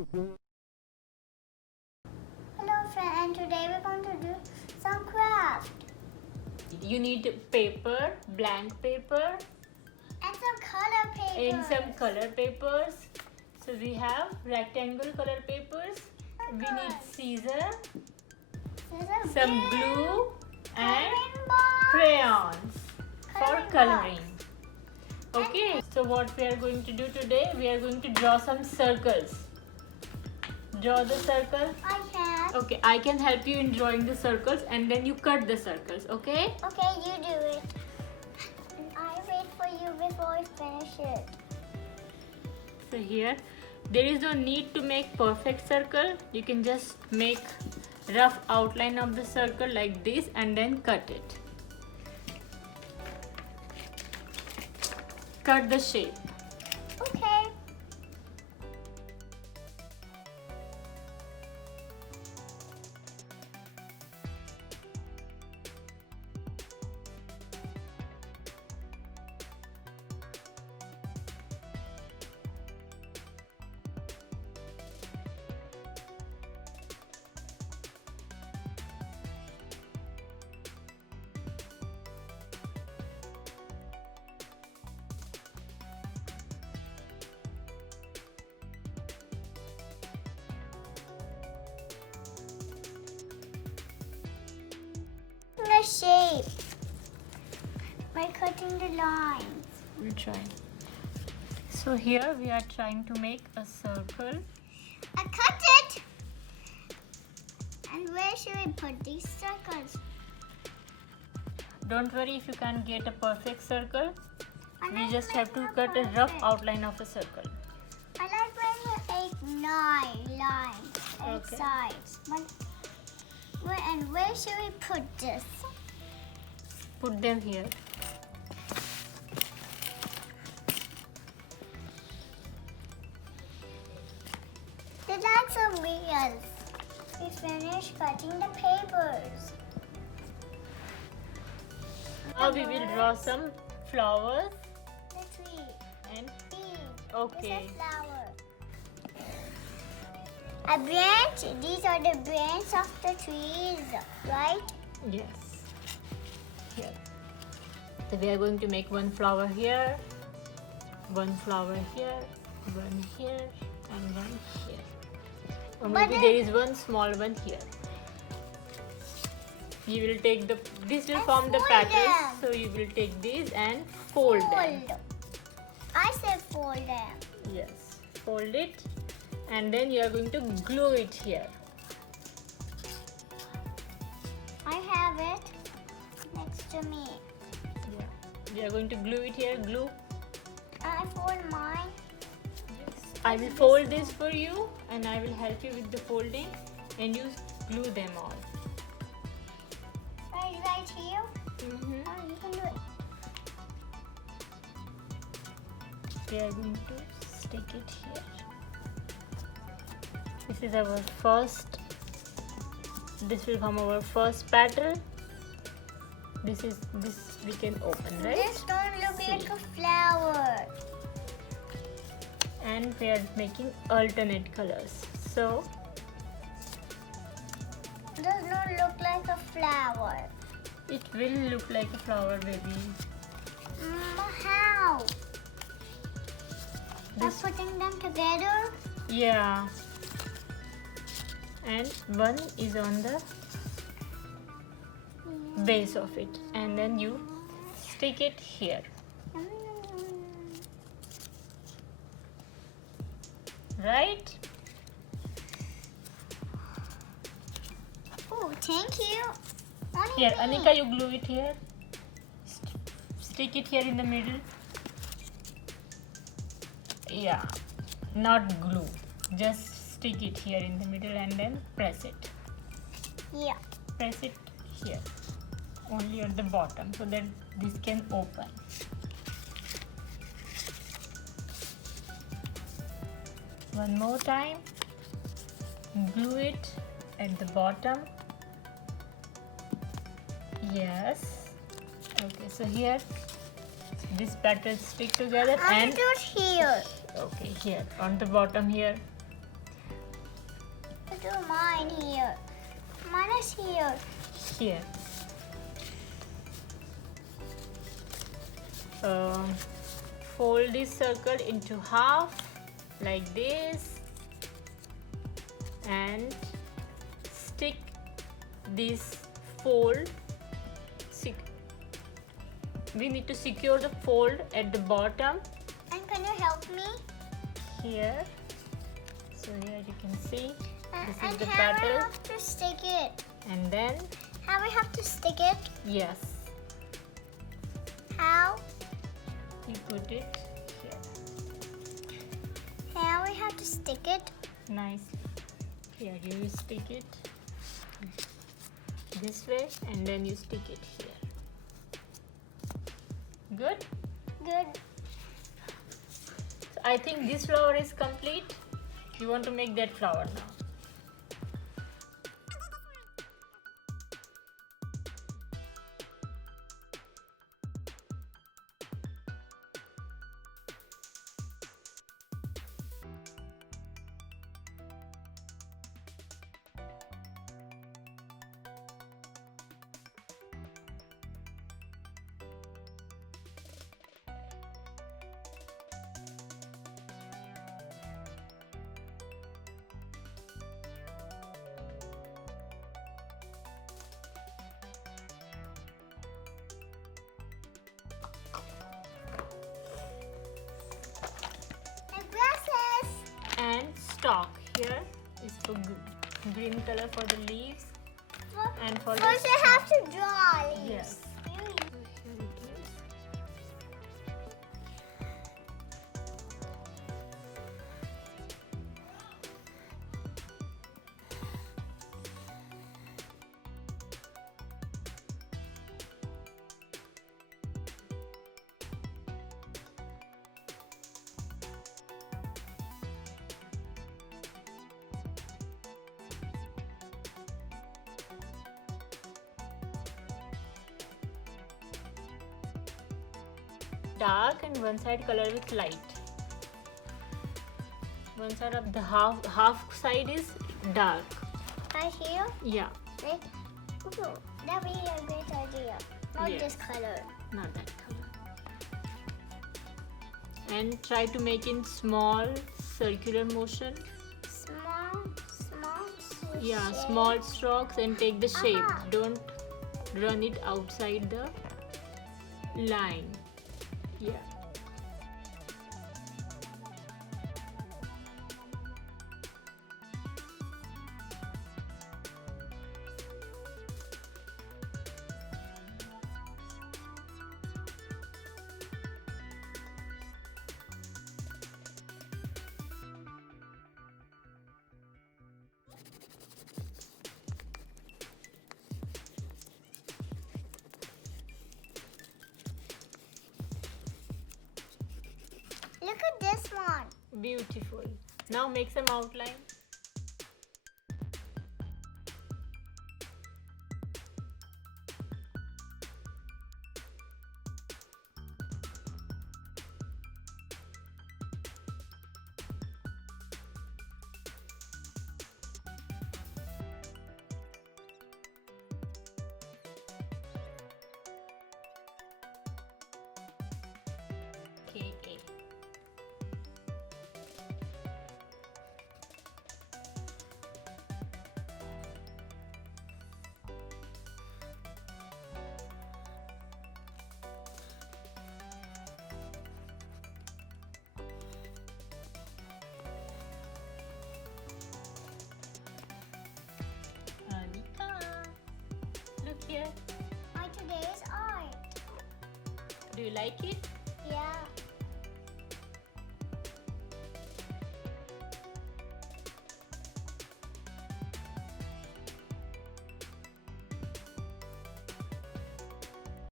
Hello friend, and today we're going to do some craft You need paper, blank paper, and some color paper. and some color papers. So we have rectangle color papers. We need scissor, some glue and crayons for coloring. Okay, so what we are going to do today, we are going to draw some circles. Draw the circle. I can. Okay, I can help you in drawing the circles and then you cut the circles, okay? Okay, you do it. And I wait for you before I finish it. So here, there is no need to make perfect circle. You can just make rough outline of the circle like this and then cut it. Cut the shape. Okay. The shape by cutting the lines. We'll try. So here we are trying to make a circle. I cut it. And where should we put these circles? Don't worry if you can't get a perfect circle. I We like just have to when cut a they're rough perfect. outline of a circle. I like when you make nine lines, eight Okay. sides. And where should we put this? Put them here. They like some wheels. We finished cutting the papers. Now we will draw some flowers The tree. and Seed. okay. This is flower. A branch. These are the branches of the trees, right? Yes. Here. So we are going to make one flower here, one flower here, one here, and one here. Or But maybe then- there is one small one here. You will take this will And form the fold petals. them. So you will take these and fold them. I said fold them. Yes. Fold it. And then you are going to glue it here. I have it next to me. Yeah. We are going to glue it here. Glue. I fold mine. I will fold this for you and I will help you with the folding and you glue them all. Right here. Mm-hmm. Oh, you can do it. We are going to stick it here. This is our first. This will come our first petal. This we can open, right? This don't look See. like a flower. And we are making alternate colors. So Does not look like a flower. it will look like a flower, baby. How? By This, putting them together? yeah. And one is on the base of it, and then you stick it here, right? Oh, thank you. Only Here, me. Anika, you glue it here. Stick it here in the middle. Yeah, not glue. Just stick it here in the middle and then press it. Yeah. Press it here, only at the bottom, so that this can open. One more time. Glue it at the bottom. Yes. Okay, so here these petals stick together I and do it here. okay, here on the bottom here. do mine here. Mine is here. Here. Fold this circle into half like this and stick this fold. We need to secure the fold at the bottom. And can you help me? Here. So here you can see this is and the how petal. we have to stick it? And then How we have to stick it? yes, How? you put it here How we have to stick it? nicely. Here you stick it this way and then you stick it here. Good? Good. So I think this flower is complete. You want to make that flower now. And stalk here is for green color for the leaves and for the First, I have to draw leaves. yes. Dark and one side color with light. One side of the half side is dark. Right here? Yeah, Right? Ooh, that would be a great idea. Not Yes. this color. not that color. And try to make in small circular motion. Small. Yeah, shape. small strokes and take the shape. Uh-huh. Don't run it outside the line. Yeah. Look at this one. Beautiful. Now make some outline. KA. Anika, look here. My today's art. Do you like it? Yeah.